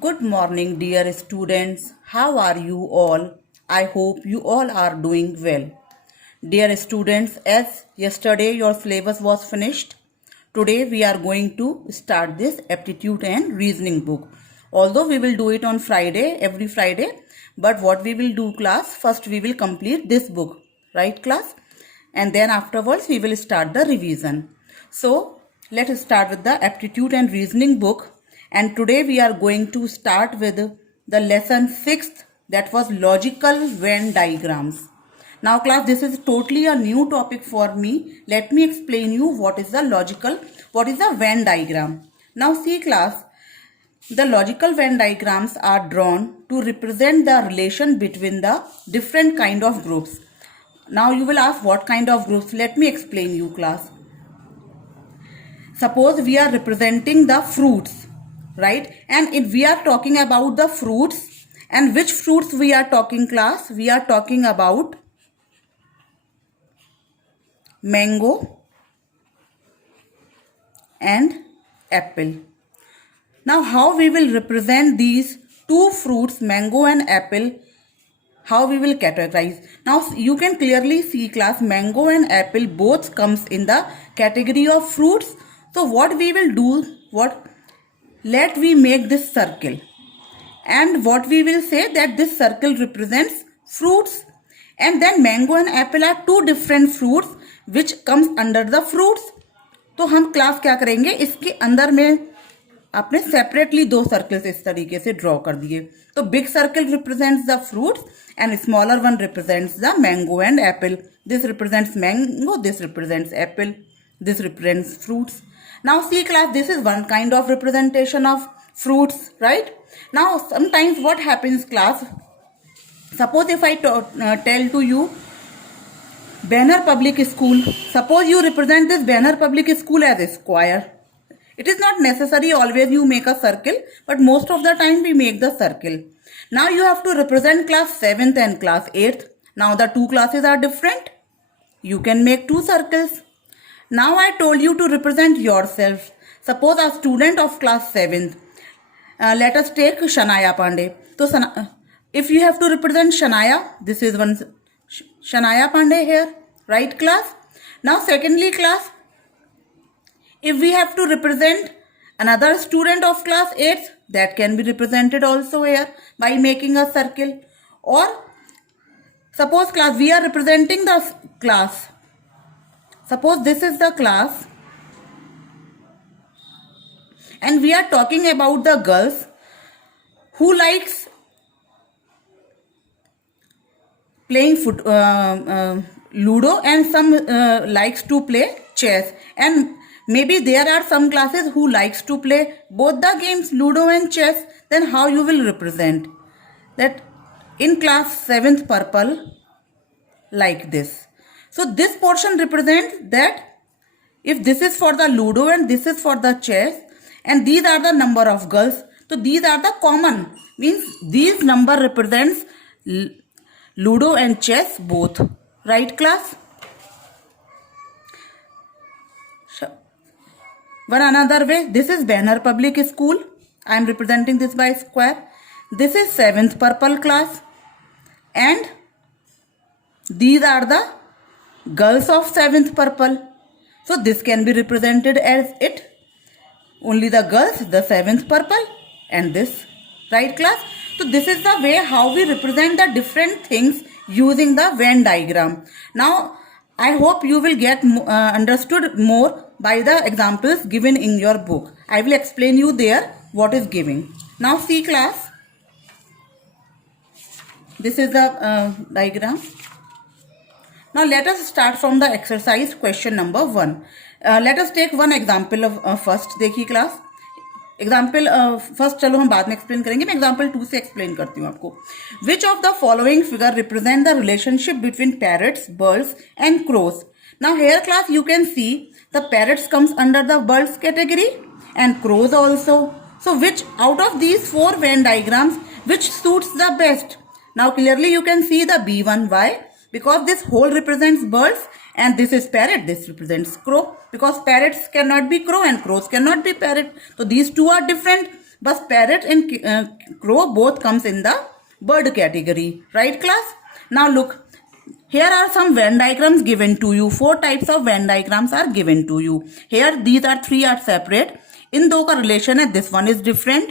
Good morning, dear students. How are you all? I hope you all are doing well. Dear students, as yesterday your syllabus was finished, today we are going to start this aptitude and reasoning book. Although we will do it on Friday, every Friday, but what we will do class, first we will complete this book, right class? And then afterwards we will start the revision. So let us start with the aptitude and reasoning book. And today we are going to start with the lesson 6th, that was logical Venn diagrams. Now class, this is totally a new topic for me. Let me explain you what is a Venn diagram. Now see class, the logical Venn diagrams are drawn to represent the relation between the different kind of groups. Now you will ask what kind of groups. Let me explain you class. Suppose we are representing the fruits, right? And if we are talking about the fruits, and which fruits we are talking class? We are talking about mango and apple. Now how we will represent these two fruits, mango and apple, how we will categorize? Now you can clearly see class, mango and apple both comes in the category of fruits. So what we will do, let we make this circle, and what we will say that this circle represents fruits, and then mango and apple are two different fruits which comes under the fruits. तो हम class क्या करेंगे, इसके अंदर में आपने separately दो circles इस तरीके से ड्रॉ कर दिए. तो big circle represents the fruits and smaller one represents the mango and Apple. This represents mango, this represents Apple, this represents fruits. Now see class, this is one kind of representation of fruits, right? Now sometimes what happens class, suppose if I tell to you Banner Public School, suppose you represent this Banner Public School as a square. It is not necessary always you make a circle, but most of the time we make the circle. Now you have to represent class 7th and class 8th. Now the two classes are different. You can make two circles. Now I told you to represent yourself. Suppose a student of class 7th. Let us take Shanaya Pandey. So if you have to represent Shanaya, this is one Shanaya Pandey here, right class? Now secondly class, if we have to represent another student of class 8th, that can be represented also here by making a circle. Or suppose class, we are representing the class. Suppose this is the class and we are talking about the girls who likes playing Ludo, and some likes to play chess, and maybe there are some classes who likes to play both the games, Ludo and chess. Then how you will represent that in class 7th purple like this. So this portion represents that if this is for the Ludo and this is for the chess, and these are the number of girls, so these are the common, means these number represents Ludo and chess both, right class? One another way, this is Banner Public School. I am representing this by square. This is 7th purple class, and these are the girls of 7th purple. So this can be represented as it. Only the girls, the 7th purple, and this, right class? So this is the way how we represent the different things using the Venn diagram. Now I hope you will get understood more by the examples given in your book. I will explain you there what is given. Now see class, this is the diagram. Now let us start from the exercise question number 1. Let us take one example of first. देखिए class, example first चलो हम बाद में explain करेंगे, मैं example 2 से explain करती हूँ आपको. Which of the following figure represent the relationship between parrots, birds and crows. Now here class you can see the parrots comes under the birds category and crows also. So which out of these 4 Venn diagrams which suits the best. Now clearly you can see the B1. Why? Because this whole represents birds and this is parrot, this represents crow, because parrots cannot be crow and crows cannot be parrot. So these two are different. बस parrot and crow both comes in the bird category. Right, class? Now look. Here are some Venn diagrams given to you. 4 types of Venn diagrams are given to you. Here these are 3 are separate. इन दो का relation है. This one is different.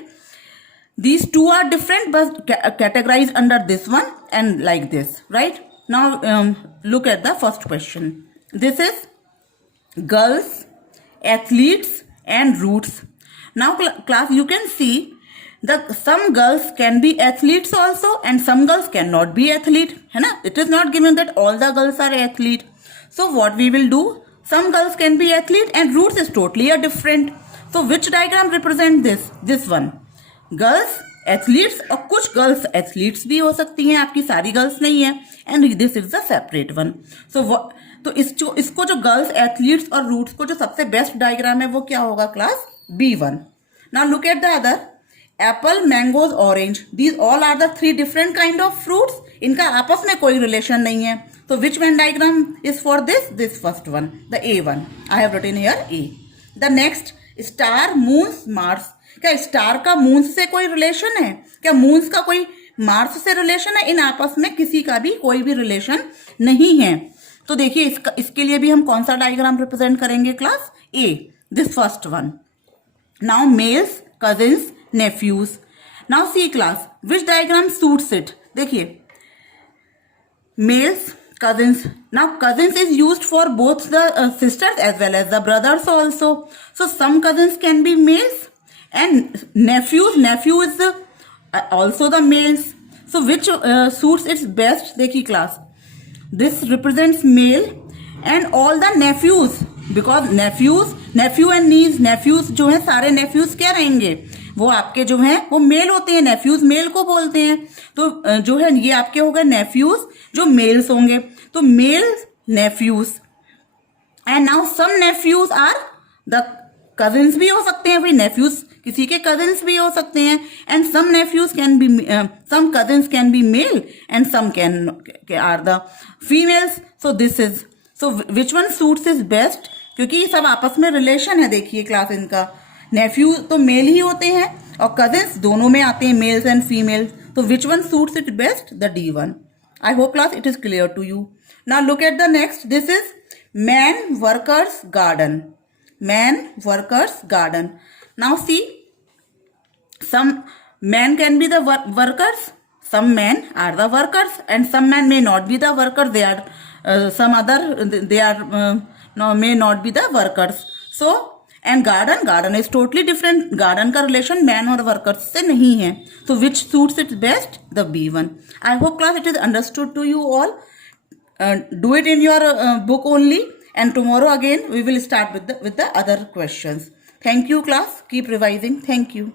These 2 are different but categorized under this one and like this. Right? Now look at the first question. This is girls, athletes and roots. Now class, you can see that some girls can be athletes also and some girls cannot be athlete, है ना? It is not given that all the girls are athlete. So what we will do, some girls can be athlete and roots is totally a different. So which diagram represent this one? Girls athletes और कुछ girls athletes भी हो सकती हैं, आपकी सारी girls नहीं है, and this is the separate one. So तो इसको जो गर्ल्स एथलीट्स और रूट्स को जो सबसे बेस्ट डायग्राम है वो क्या होगा class? B1. Now look at the other. Apple, mangoes, orange. These all are the 3 different kind of fruits. इनका आपस में कोई रिलेशन नहीं है. So which Venn diagram is for this? This first one, the A1. I have written here A. The next, star, moons, Mars. क्या star का moons से कोई रिलेशन है? क्या मून्स का कोई मार्स से रिलेशन है? इन आपस में किसी का भी कोई भी रिलेशन नहीं है. तो देखिए इसके लिए भी हम कौन सा डायग्राम रिप्रेजेंट करेंगे class? A. This first one. Now males, cousins, nephews. Now see class, which diagram suits it? देखिए males, cousins. Now cousins is used for both the sisters as well as the brothers also. So some cousins can be males and nephew is also the males. So which suits its best? देखिए class, this represents male and all the nephews, because nephew and niece, nephews जो है सारे nephews क्या रहेंगे? वो आपके जो हैं वो मेल होते हैं. nephews मेल को बोलते हैं. तो जो है ये आपके हो गए nephews जो मेल्स होंगे. तो mail nephews and now some nephews are the cousins भी हो सकते हैं. भाई nephews किसी के cousins भी हो सकते हैं. and some nephews can be some cousins can be male and some are the females. So this is, so which one suits is best? क्योंकि ये सब आपस में रिलेशन है. देखिए क्लास इनका नेफ्यू तो मेल ही होते हैं और कजिन्स दोनों में आते हैं, मेल्स एंड फीमेल्स. तो which one suits it best? The D1. I hope class it is clear to you. Now look at the next. This is man workers garden. Man workers garden. Now see, some men can be the workers, some men are the workers and some men may not be the workers. They are some other, they are no, may not be the workers. So and garden is totally different. garden का relation man और workers से नहीं है. So which suits it best? The B1. I hope class it is understood to you all. Do it in your book only, and tomorrow again we will start with the other questions. Thank you class. Keep revising. Thank you.